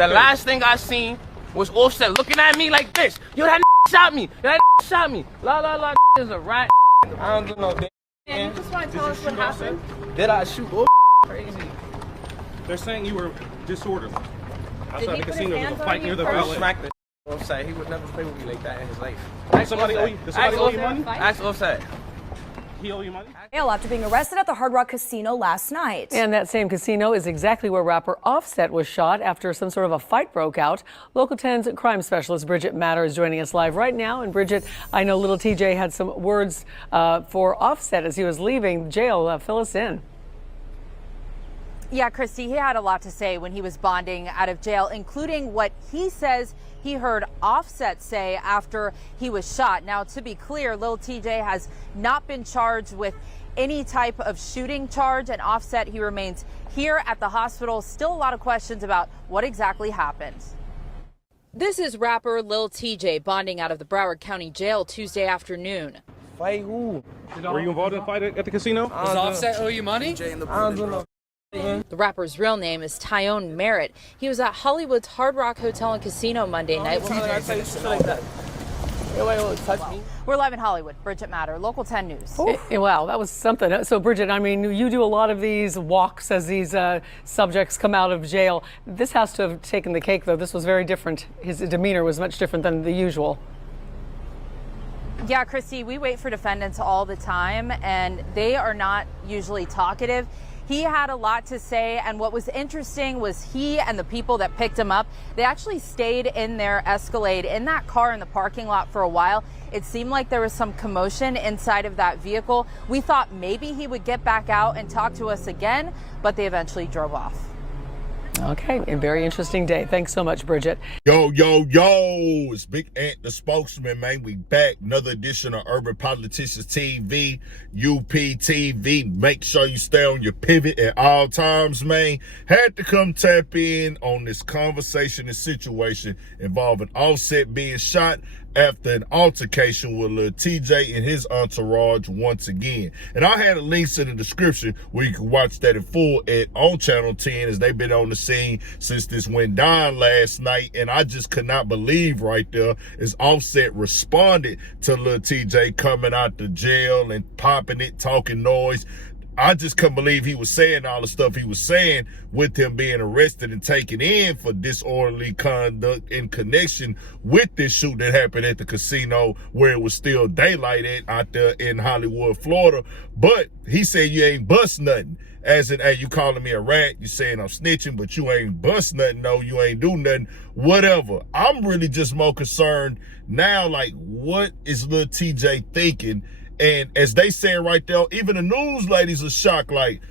The last thing I seen was Offset looking at me like this. Yo, that shot me. Yo, that shot me. La la la is a rat. I don't do no damn. And you just want to tell us what happened? Did I shoot? Oh, crazy. They're saying you were disorderly outside the put his casino. There was hands a on fight you near the first? valet. Smack the Offside. He would never play with me like that in his life. Does somebody owe you money? Ask Offside. He owe you money? After being arrested at the Hard Rock Casino last night. And that same casino is exactly where rapper Offset was shot after some sort of a fight broke out. Local 10's crime specialist Bridget Matter is joining us live right now. And Bridget, I know Lil Tjay had some words for Offset as he was leaving jail. Fill us in. Yeah, Christy, he had a lot to say when he was bonding out of jail, including what he says he heard Offset say after he was shot. Now, to be clear, Lil Tjay has not been charged with any type of shooting charge, and Offset, he remains here at the hospital. Still a lot of questions about what exactly happened. This is rapper Lil Tjay bonding out of the Broward County Jail Tuesday afternoon. Fight who? Were you involved in a fight at the casino? Does Offset owe you money? I don't do no. The rapper's real name is Tyone Merritt. He was at Hollywood's Hard Rock Hotel and Casino Monday night. We're live in Hollywood. Bridget Matter, Local 10 News. Wow, that was something. So, Bridget, I mean, you do a lot of these walks as these subjects come out of jail. This has to have taken the cake, though. This was very different. His demeanor was much different than the usual. Yeah, Christy, we wait for defendants all the time, and they are not usually talkative. He had a lot to say, and what was interesting was he and the people that picked him up, they actually stayed in their Escalade in that car in the parking lot for a while. It seemed like there was some commotion inside of that vehicle. We thought maybe he would get back out and talk to us again, but they eventually drove off. Okay, a very interesting day. Thanks so much, Bridget. Yo, it's Big Ant, the spokesman, man. We back. Another edition of Urban Politicians TV, UPTV. Make sure you stay on your pivot at all times, man. Had to come tap in on this conversation and situation involving Offset being shot after an altercation with Lil Tjay and his entourage once again. And I had links in the description where you can watch that in full on Channel 10 as they've been on the scene since this went down last night. And I just could not believe right there as Offset responded to Lil Tjay coming out the jail and popping it, talking noise. I just couldn't believe he was saying all the stuff he was saying with him being arrested and taken in for disorderly conduct in connection with this shoot that happened at the casino where it was still daylight out there in Hollywood, Florida. But he said, you ain't bust nothing. As in, hey, you calling me a rat, you saying I'm snitching, but you ain't bust nothing, no, you ain't do nothing, whatever. I'm really just more concerned now, like, what is Lil Tjay thinking? And as they saying right there, even the news ladies are shocked, like,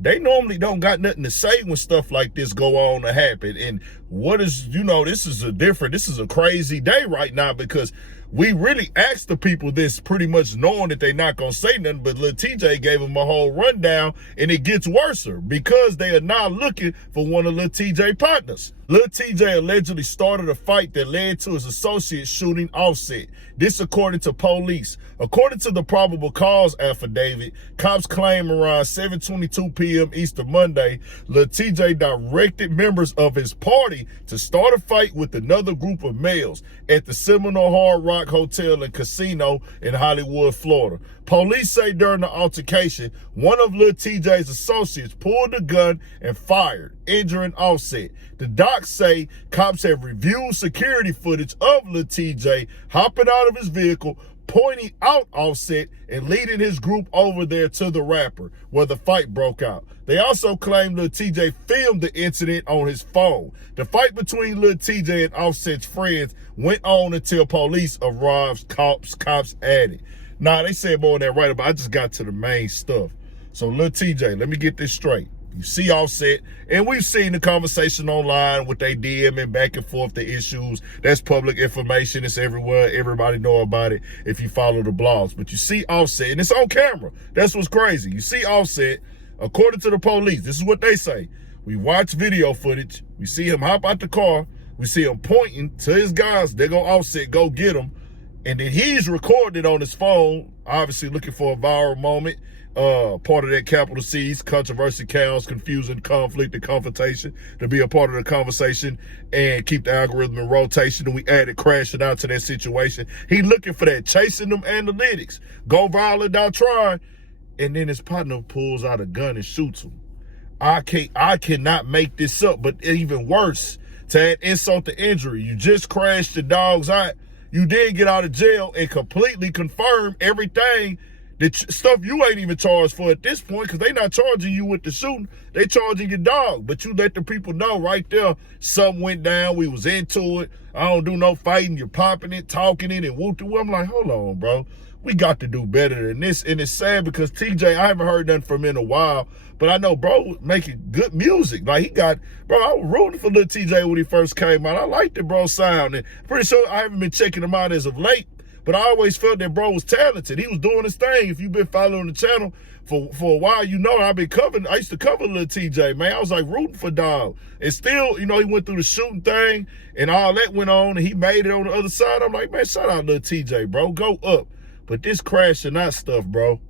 they normally don't got nothing to say when stuff like this go on or happen. And what is, this is a crazy day right now because we really asked the people this pretty much knowing that they not going to say nothing, but Lil Tjay gave them a whole rundown and it gets worse because they are now looking for one of Lil Tjay partners. Lil Tjay allegedly started a fight that led to his associate shooting Offset. This according to police. According to the probable cause affidavit, cops claim around 7:22 p.m. Easter Monday, Lil Tjay directed members of his party to start a fight with another group of males at the Seminole Hard Rock Hotel and Casino in Hollywood, Florida. Police say during the altercation, one of Lil Tjay's associates pulled a gun and fired, injuring Offset. The docs say cops have reviewed security footage of Lil Tjay hopping out of his vehicle, pointing out Offset and leading his group over there to the rapper where the fight broke out. They also claim Lil Tjay filmed the incident on his phone. The fight between Lil Tjay and Offset's friends went on until police arrived, cops added. Nah, they said more than that right, but I just got to the main stuff. So Lil Tjay, let me get this straight. You see Offset, and we've seen the conversation online with they DM and back and forth the issues. That's public information. It's everywhere. Everybody know about it if you follow the blogs. But you see Offset, and it's on camera. That's what's crazy. You see Offset, according to the police, this is what they say. We watch video footage. We see him hop out the car. We see him pointing to his guys. They go Offset, go get him. And then he's recording it on his phone, obviously looking for a viral moment. part of that capital C's, controversy, chaos, confusion, conflict, and confrontation, to be a part of the conversation and keep the algorithm in rotation. And we added crashing out to that situation. He looking for that, chasing them analytics. Go viral and not try. And then his partner pulls out a gun and shoots him. I cannot make this up, but even worse, to add insult to injury, you just crashed the dogs out. You did get out of jail and completely confirm everything. The stuff you ain't even charged for at this point, because they not charging you with the shooting. They charging your dog. But you let the people know right there, something went down. We was into it. I don't do no fighting. You're popping it, talking it, and whoop. I'm like, hold on, bro. We got to do better than this. And it's sad because TJ, I haven't heard nothing from him in a while. But I know bro making good music. Like I was rooting for Lil Tjay when he first came out. I liked the bro sound. And pretty sure I haven't been checking him out as of late. But I always felt that bro was talented. He was doing his thing. If you've been following the channel for a while, you know I used to cover Lil Tjay, man. I was like rooting for dog. And still, you know, he went through the shooting thing and all that went on and he made it on the other side. I'm like, man, shout out Lil Tjay, bro. Go up. But this crashing out stuff, bro,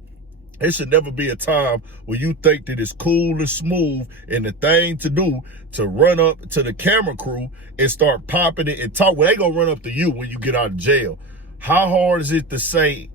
it should never be a time where you think that it's cool and smooth and the thing to do to run up to the camera crew and start popping it and talk. Well, they gonna run up to you when you get out of jail. How hard is it to say,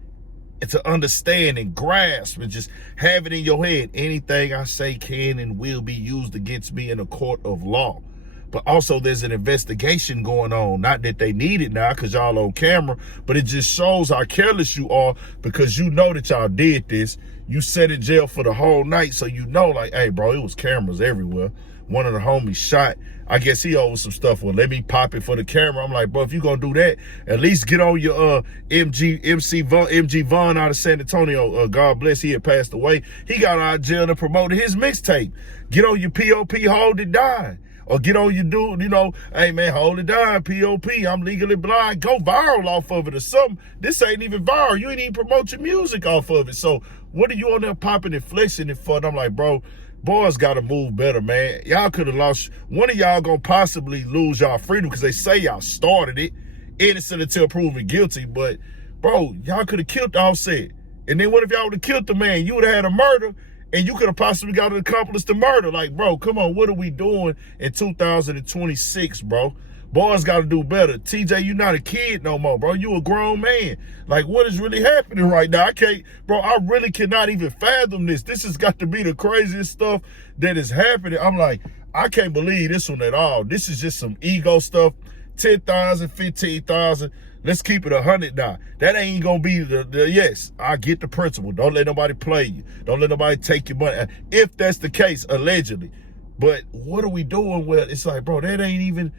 to understand and grasp and just have it in your head? Anything I say can and will be used against me in a court of law. But also there's an investigation going on. Not that they need it now because y'all on camera, but it just shows how careless you are because you know that y'all did this. You sat in jail for the whole night, so you know, like, hey, bro, it was cameras everywhere. One of the homies shot. I guess he owed some stuff. Well, let me pop it for the camera. I'm like, bro, if you gonna do that, at least get on your MG Vaughn out of San Antonio. God bless, he had passed away. He got out of jail and promoted his mixtape. Get on your POP, hold it down. Or get on your dude, you know, hey man, hold it down, POP, I'm legally blind. Go viral off of it or something. This ain't even viral. You ain't even promote your music off of it. So what are you on there popping and flexing it for? And I'm like, bro, boys gotta move better, man. Y'all could have lost, one of y'all gonna possibly lose y'all freedom because they say y'all started it, innocent until proven guilty. But bro, y'all could have killed Offset. And then what if y'all would have killed the man? You would have had a murder and you could have possibly got an accomplice to murder. Like, bro, come on, what are we doing in 2026, bro? Boys got to do better. TJ, you not a kid no more, bro. You a grown man. Like, what is really happening right now? I really cannot even fathom this. This has got to be the craziest stuff that is happening. I'm like, I can't believe this one at all. This is just some ego stuff. 10,000, 15,000. Let's keep it 100 now. That ain't gonna be yes, I get the principle. Don't let nobody play you. Don't let nobody take your money. If that's the case, allegedly. But what are we doing with it? It's like, bro, that ain't even,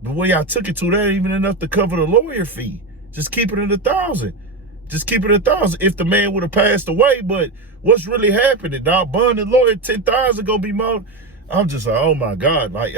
the way I took it to, that ain't even enough to cover the lawyer fee. Just keep it at 1,000. Just keep it at 1,000 if the man would have passed away. But what's really happening? Now, bond and lawyer, 10,000 gonna be more. I'm just like, oh my God. Like,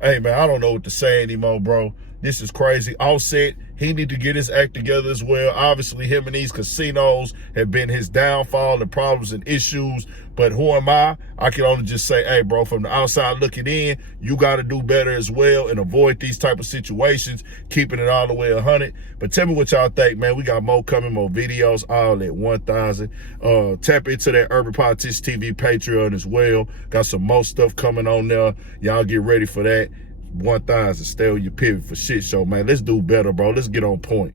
hey man, I don't know what to say anymore, bro. This is crazy. Offset, he need to get his act together as well. Obviously, him and these casinos have been his downfall and problems and issues. But who am I? I can only just say, hey, bro, from the outside looking in, you got to do better as well and avoid these type of situations, keeping it all the way 100. But tell me what y'all think, man. We got more coming, more videos, all at 1,000. Tap into that Urban Politics TV Patreon as well. Got some more stuff coming on there. Y'all get ready for that. 1,000, stay on your pivot for shit show, man. Let's do better, bro. Let's get on point.